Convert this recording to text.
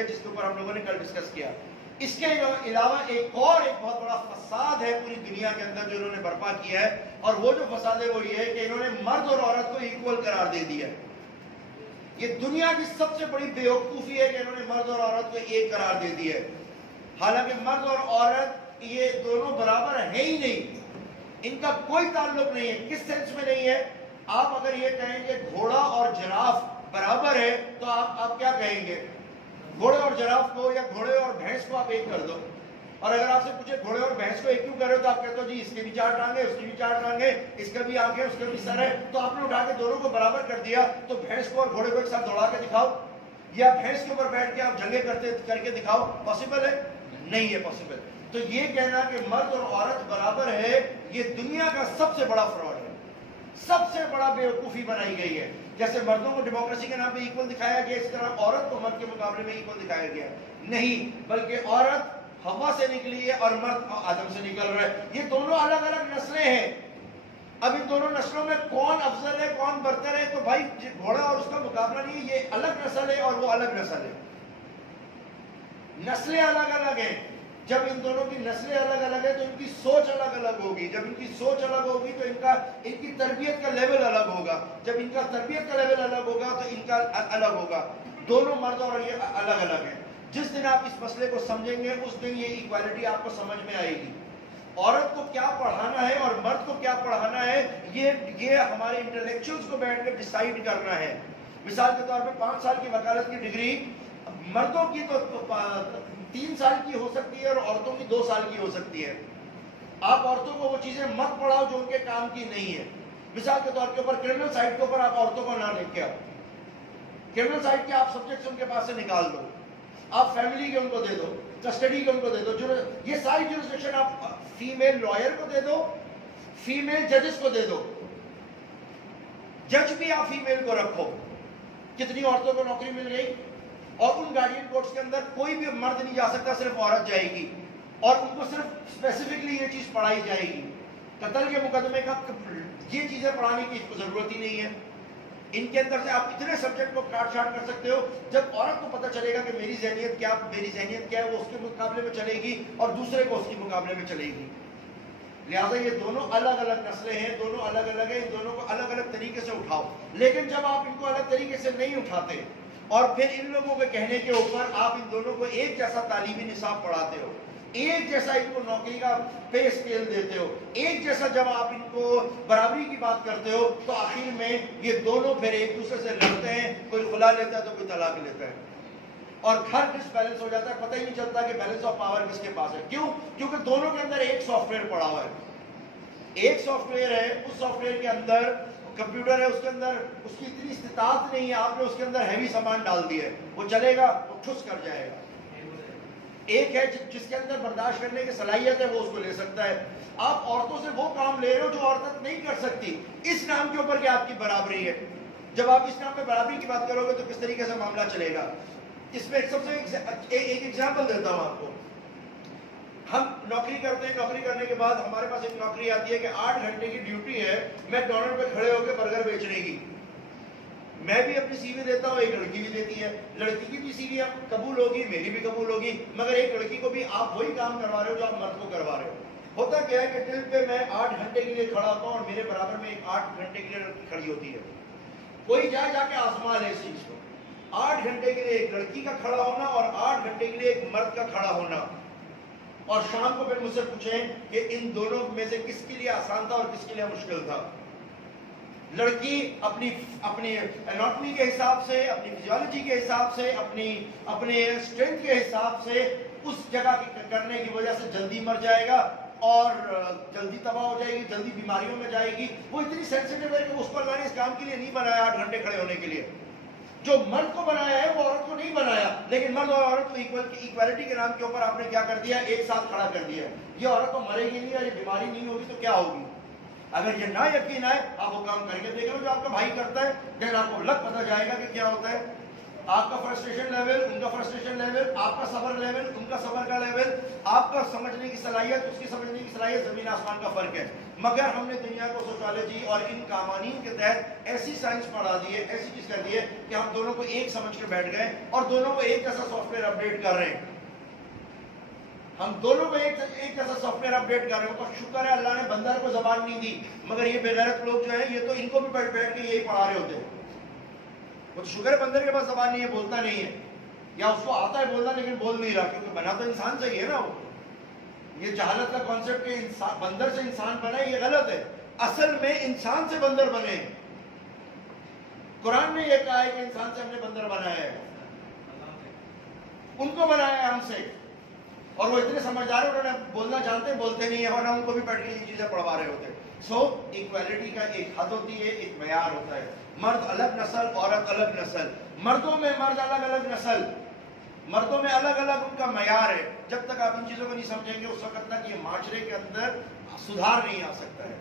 ہے جس کے اوپر ہم لوگوں نے کل ڈسکس کیا. اس کے علاوہ ایک بہت بڑا فساد ہے پوری دنیا کے اندر جو انہوں نے برپا کیا ہے, اور وہ جو فساد ہے وہ یہ ہے کہ انہوں نے مرد اور عورت کو ایکول قرار دے دیا ہے. یہ دنیا کی سب سے بڑی بیوقوفی ہے کہ انہوں نے مرد اور عورت کو ایک قرار دے دیا ہے, حالانکہ مرد اور عورت یہ دونوں برابر ہے ہی نہیں, ان کا کوئی تعلق نہیں ہے. کس سینس میں نہیں ہے؟ آپ اگر یہ کہیں کہ گھوڑا اور جراف برابر ہے تو آپ کیا کہیں گے؟ گھوڑے اور جراف کو یا گھوڑے اور بھینس کو آپ ایک کر دو. اور اگر آپ سے پوچھے گھوڑے اور بھینس کو ایک کیوں کر رہے ہو تو آپ کہتے ہو جی اس کے بھی 4 ٹانگیں, اس کی بھی 4 ٹانگیں, اس کے بھی آنکھیں, اس کے بھی سر ہے, تو آپ نے اٹھا کے دونوں کو برابر کر دیا. تو بھینس کو اور گھوڑے کو ایک ساتھ دوڑا کے دکھاؤ, یا بھینس کے اوپر بیٹھ کے آپ جنگیں کر کے دکھاؤ. پاسبل ہے؟ نہیں ہے پاسبل. تو یہ کہنا کہ مرد اور عورت برابر ہے, یہ دنیا کا سب سے بڑا فراڈ ہے, سب سے بڑا بیوقوفی بنائی گئی ہے. جیسے مردوں کو ڈیموکریسی کے نام پہ ایکول دکھایا گیا, اس طرح عورت کو مرد کے مقابلے میں ایکول دکھایا گیا. نہیں, بلکہ عورت ہوا سے نکلی ہے اور مرد آدم سے نکل رہا ہے. یہ دونوں الگ الگ نسلیں ہیں. اب ان دونوں نسلوں میں کون افضل ہے, کون برتر ہے؟ تو بھائی گھوڑا اور اس کا مقابلہ نہیں, یہ الگ نسل ہے اور وہ الگ نسل ہے. نسلیں الگ الگ ہیں. جب ان دونوں کی نسلیں الگ الگ ہیں تو ان کی سوچ الگ الگ ہوگی. جب ان کی سوچ الگ ہوگی تو ان کی تربیت کا لیول الگ ہوگا. جب ان کا تربیت کا لیول الگ ہوگا تو ان کا الگ ہوگا. دونوں مرد اور یہ الگ الگ ہیں. جس دن آپ اس مسئلے کو سمجھیں گے اس دن یہ ایکوالٹی آپ کو سمجھ میں آئے گی. عورت کو کیا پڑھانا ہے اور مرد کو کیا پڑھانا ہے, یہ ہمارے انٹلیکچوئلز کو بیٹھ کے ڈیسائیڈ کرنا ہے. مثال کے طور پہ 5 سال کی وکالت کی ڈگری مردوں کی تو 3 سال کی ہو سکتی ہے اور عورتوں کی 2 سال کی ہو سکتی ہے. آپ عورتوں کو وہ چیزیں مت پڑھاؤ جو ان کے کام کی نہیں ہے. مثال کے طور کے اوپر کرمنل سائٹ کے اوپر آپ عورتوں کو نہ لکھ کے آؤ. کرمنل سائٹ کے آپ سبجیکٹس ان کے پاس سے نکال دو, آپ فیملی کے ان کو دے دو, کسٹڈی کے ان کو دے دو. یہ ساری جورسڈکشن آپ فیمیل لائر کو دے دو, فیمیل ججز کو دے دو. جج بھی آپ فیمیل کو رکھو. کتنی عورتوں کو نوکری مل گئی, اور ان گارڈین کورٹس کے اندر کوئی بھی مرد نہیں جا سکتا, صرف عورت جائے گی, اور ان کو صرف اسپیسیفکلی یہ چیز پڑھائی جائے گی. قتل کے مقدمے کا یہ چیزیں پڑھانے کی ضرورت ہی نہیں ہے. ان کے اندر سے آپ اتنے سبجیکٹ کو کاٹ چھاٹ کر سکتے ہو. جب عورت کو پتہ چلے گا کہ میری ذہنیت کیا ہے, وہ اس کے مقابلے میں چلے گی اور دوسرے کو اس کے مقابلے میں چلے گی. لہٰذا یہ دونوں الگ الگ نسلیں ہیں, دونوں الگ الگ ہیں, ان دونوں کو الگ الگ طریقے سے اٹھاؤ. لیکن جب آپ ان کو الگ طریقے سے نہیں اٹھاتے اور پھر ان لوگوں کے کہنے کے اوپر آپ ان دونوں کو ایک جیسا تعلیمی نصاب پڑھاتے ہو, ایک جیسا ان کو نوکری کا پے اسکیل دیتے ہو, ایک جیسا جب آپ ان کو برابری کی بات کرتے ہو, تو آخر میں یہ دونوں پھر ایک دوسرے سے لڑتے ہیں. کوئی خلا لیتا ہے تو کوئی طلاق لیتا ہے, اور گھر ڈس بیلنس ہو جاتا ہے. پتہ ہی نہیں چلتا کہ بیلنس آف پاور کس کے پاس ہے. کیوں؟ کیونکہ دونوں کے اندر ایک سافٹ ویئر پڑا ہوا ہے. ایک سافٹ ویئر ہے, اس سافٹ ویئر کے اندر کمپیوٹر ہے, اس کے اندر اس کی اتنی استطاعت نہیں ہے. آپ نے اس کے اندر ہیوی سامان ڈال دیا ہے, وہ چلے گا, وہ ٹھس کر جائے گا. ایک ہے جس کے اندر برداشت کرنے کی صلاحیت ہے, وہ اس کو لے سکتا ہے. آپ عورتوں سے وہ کام لے رہے ہو جو عورت نہیں کر سکتی. اس نام کے اوپر کہ آپ کی برابری ہے. جب آپ اس نام پہ برابری کی بات کرو گے تو کس طریقے سے معاملہ چلے گا. اس میں سب سے ایک ایگزامپل دیتا ہوں آپ کو. ہم نوکری کرتے ہیں, نوکری کرنے کے بعد ہمارے پاس ایک نوکری آتی ہے کہ 8 گھنٹے کی ڈیوٹی ہے میکڈونلڈ پہ کھڑے ہو کے برگر بیچنے کی. میں بھی اپنی سی وی دیتا ہوں, ایک لڑکی بھی دیتی ہے. لڑکی کی بھی سی وی قبول ہوگی, میری بھی قبول ہوگی, مگر ایک لڑکی کو بھی آپ وہی کام کروا رہے ہو جو آپ مرد کو کروا رہے ہو. ہوتا کیا ہے کہ ٹل پہ میں 8 گھنٹے کے لیے کھڑا ہوتا ہوں اور میرے برابر میں ایک 8 گھنٹے کے لیے لڑکی کھڑی ہوتی ہے. کوئی جا کے آزما لے اس چیز کو. 8 گھنٹے کے لیے ایک لڑکی کا کھڑا ہونا اور 8 گھنٹے کے لیے ایک مرد کا کھڑا ہونا, اور شام کو پھر مجھ سے پوچھیں کہ ان دونوں میں سے کس کے لیے آسان تھا اور کس کے لیے مشکل تھا. لڑکی اپنی اناٹمی کے حساب سے, اپنی فزیولوجی کے حساب سے, اپنے اسٹرینتھ کے حساب سے اس جگہ کرنے کی وجہ سے جلدی مر جائے گا اور جلدی تباہ ہو جائے گی, جلدی بیماریوں میں جائے گی. وہ اتنی سینسیٹیو ہے کہ اس کو اللہ نے اس کام کے لیے نہیں بنایا 8 گھنٹے کھڑے ہونے کے لیے. جو مرد کو بنایا ہے وہ عورت کو نہیں بنایا. لیکن مرد اور عورت کو ایکوالٹی کے نام کے اوپر آپ نے کیا کر دیا, ایک ساتھ کھڑا کر دیا. یہ عورت تو مرے گی نہیں اور یہ بیماری نہیں ہوگی تو کیا ہوگی. اگر یہ نہ یقین آئے آپ وہ کام کر کے دیکھ لو جو آپ کا بھائی کرتا ہے, پھر آپ کو لگ پتہ جائے گا کہ کیا ہوتا ہے. آپ کا فرسٹریشن لیول, ان کا فرسٹریشن لیول, آپ کا صبر لیول, ان کا صبر کا لیول, آپ کا سمجھنے کی صلاحیت, اس کی سمجھنے کی صلاحیت, زمین آسمان کا فرق ہے. مگر ہم نے دنیا کو سوشالوجی اور ان قوانین کے تحت ایسی سائنس پڑھا دی ہے، ایسی چیز کر دی ہے کہ ہم دونوں کو ایک سمجھ کے بیٹھ گئے اور دونوں کو ایک جیسا سافٹ ویئر اپڈیٹ کر رہے ہیں. ہم دونوں کو ایک جیسا سافٹ ویئر اپڈیٹ کر رہے ہیں. اور شکر ہے اللہ نے بندر کو زبان نہیں دی، مگر یہ بےغیرت لوگ جو ہیں یہ تو ان کو بھی بیٹھ کے یہی پڑھا رہے ہوتے ہیں. وہ تو شکر ہے بندر کے پاس زبان نہیں ہے، بولتا نہیں ہے، یا اس کو آتا ہے بولنا لیکن بول نہیں رہا، کیونکہ بنا تو انسان سے ہی ہے نا. وہ یہ جہالت کا کانسیپٹ کہ بندر سے انسان بنا یہ غلط ہے. اصل میں انسان سے بندر بنے. قرآن نے یہ کہا ہے کہ انسان سے ہم نے بندر بنایا ہے، ان کو بنایا ہے ہم سے. اور وہ اتنے سمجھدار ہیں، انہوں نے بولنا جانتے ہیں، بولتے نہیں ہیں، ورنہ ان کو بھی بیٹھ کے یہ چیزیں پڑھوا رہے ہوتے ہیں. سو ایکویلٹی کا ایک حد ہوتی ہے، ایک معیار ہوتا ہے. مرد الگ نسل، عورت الگ نسل. مردوں میں مرد الگ الگ نسل، مردوں میں الگ الگ ان کا معیار ہے. جب تک آپ ان چیزوں کو نہیں سمجھیں گے اس وقت تک یہ معاشرے کے اندر سدھار نہیں آ سکتا ہے.